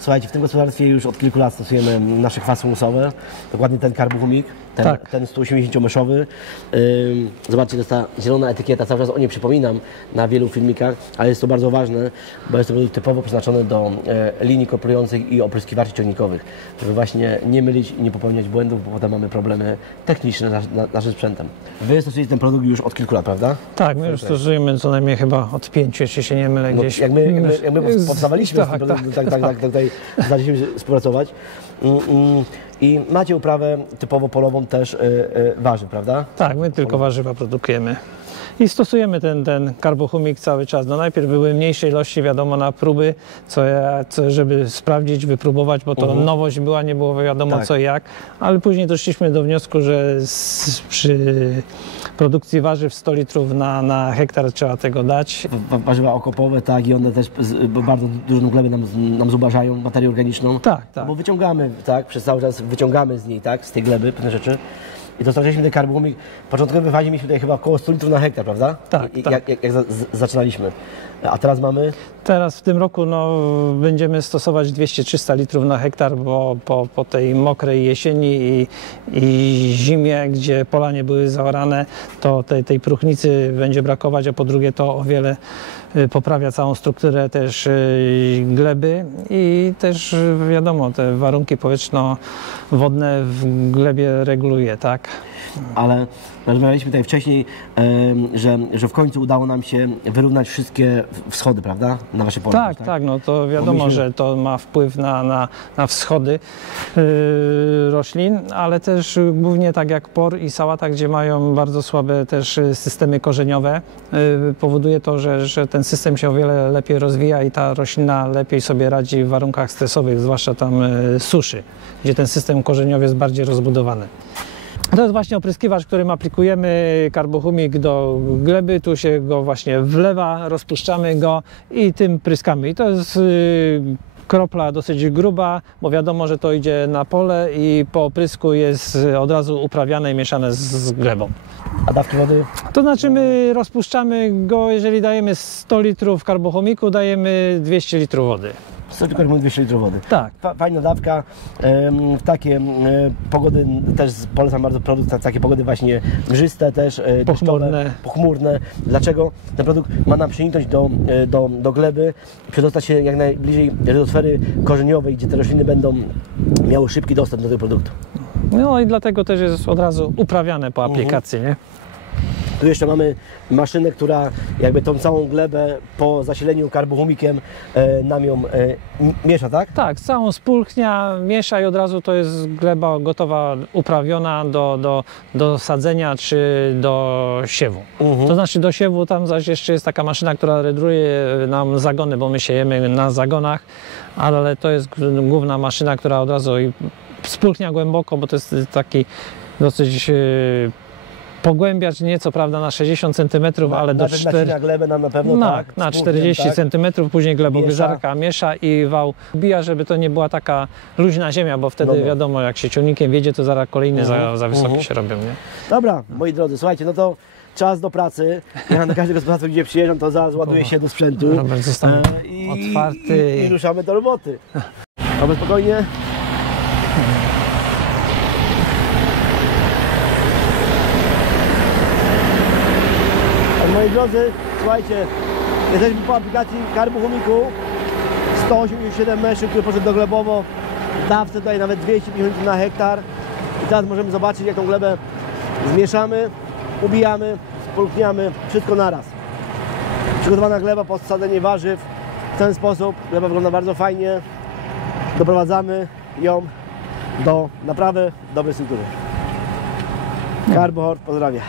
Słuchajcie, w tym gospodarstwie już od kilku lat stosujemy nasze kwasy humusowe, dokładnie ten karbohumik, ten 180-meszowy. Zobaczcie, to jest ta zielona etykieta, cały czas o niej przypominam na wielu filmikach, ale jest to bardzo ważne, bo jest to produkt typowo przeznaczony do linii koprujących i opryskiwaczy ciągnikowych, żeby właśnie nie mylić i nie popełniać błędów, bo potem mamy problemy techniczne z naszym sprzętem. Wy stosujecie ten produkt już od kilku lat, prawda? Tak, my już stosujemy co najmniej chyba od 5, jeśli się nie mylę gdzieś. Jak my powstawaliśmy, tutaj zaczęliśmy współpracować. I macie uprawę typowo polową też warzyw, prawda? Tak, my tylko warzywa produkujemy. I stosujemy ten karbohumik cały czas. No najpierw były mniejsze ilości, wiadomo, na próby, żeby sprawdzić, wypróbować, bo to nowość była, nie było wiadomo co i jak, ale później doszliśmy do wniosku, że przy produkcji warzyw 100 litrów na hektar trzeba tego dać. Warzywa okopowe, tak, i one też bardzo dużą glebę nam zubażają, materię organiczną. Tak. Bo wyciągamy, tak, przez cały czas wyciągamy z niej, tak, z tej gleby pewne rzeczy. I dostarczyliśmy ten karbohumik. W początkowej fazie mieliśmy tutaj chyba około 100 litrów na hektar, prawda? Tak. Jak zaczynaliśmy. A teraz mamy? Teraz w tym roku będziemy stosować 200-300 litrów na hektar, bo po tej mokrej jesieni i zimie, gdzie pola nie były zaorane, to tej próchnicy będzie brakować, a po drugie to o wiele poprawia całą strukturę też gleby i też wiadomo, te warunki powietrzno-wodne w glebie reguluje, tak? Ale rozmawialiśmy tutaj wcześniej, że w końcu udało nam się wyrównać wszystkie wschody, prawda? Na wasze pole. Tak, no to wiadomo, że to ma wpływ na wschody roślin, ale też głównie tak jak por i sałata, gdzie mają bardzo słabe też systemy korzeniowe, powoduje to, że ten system się o wiele lepiej rozwija i ta roślina lepiej sobie radzi w warunkach stresowych, zwłaszcza tam suszy, gdzie ten system korzeniowy jest bardziej rozbudowany. To jest właśnie opryskiwacz, którym aplikujemy karbohumik do gleby, tu się go właśnie wlewa, rozpuszczamy go i tym pryskamy. I to jest kropla dosyć gruba, bo wiadomo, że to idzie na pole i po oprysku jest od razu uprawiane i mieszane z glebą. A dawki wody? To znaczy my rozpuszczamy go, jeżeli dajemy 100 litrów karbohumiku, dajemy 200 litrów wody. 100 litrów 200 litrów wody. Tak. Fajna dawka. W takie pogody też polecam bardzo produkt, takie pogody właśnie mrzyste też, pochmurne. Dlaczego? Ten produkt ma nam przeniknąć do gleby, przedostać się jak najbliżej rydosfery korzeniowej, gdzie te rośliny będą miały szybki dostęp do tego produktu. No i dlatego też jest od razu uprawiane po aplikacji, nie? Tu jeszcze mamy maszynę, która jakby tą całą glebę po zasileniu karbohumikiem nam ją miesza, tak? Tak, całą spulchnia, miesza i od razu to jest gleba gotowa, uprawiona do sadzenia czy do siewu. To znaczy do siewu tam zaś jeszcze jest taka maszyna, która redruje nam zagony, bo my siejemy na zagonach, ale to jest główna maszyna, która od razu spulchnia głęboko, bo to jest taki dosyć pogłębiać nieco, prawda, na 60 cm, ale do 40 na glebę nam na pewno na 40 cm, później glebowyżarka miesza i wał bija, żeby to nie była taka luźna ziemia, bo wtedy wiadomo, jak się ciągnikiem wiedzie, to zaraz kolejny za wysokie się robią, nie? Dobra, moi drodzy, słuchajcie, no to czas do pracy. Ja na każde gospodarstwo, gdzie przyjeżdżam, to zaraz ładuję się do sprzętu. Robert zostanie otwarty. I ruszamy do roboty. Mamy spokojnie. Moi drodzy, słuchajcie, jesteśmy po aplikacji karbohumiku 187 meszy, który poszedł do glebowo, w dawce tutaj nawet 250 na hektar. I teraz możemy zobaczyć, jak tą glebę zmieszamy, ubijamy, spulchniamy, wszystko naraz. Przygotowana gleba pod sadzenie warzyw w ten sposób, gleba wygląda bardzo fajnie. Doprowadzamy ją do naprawy dobrej struktury. Karbohort pozdrawia.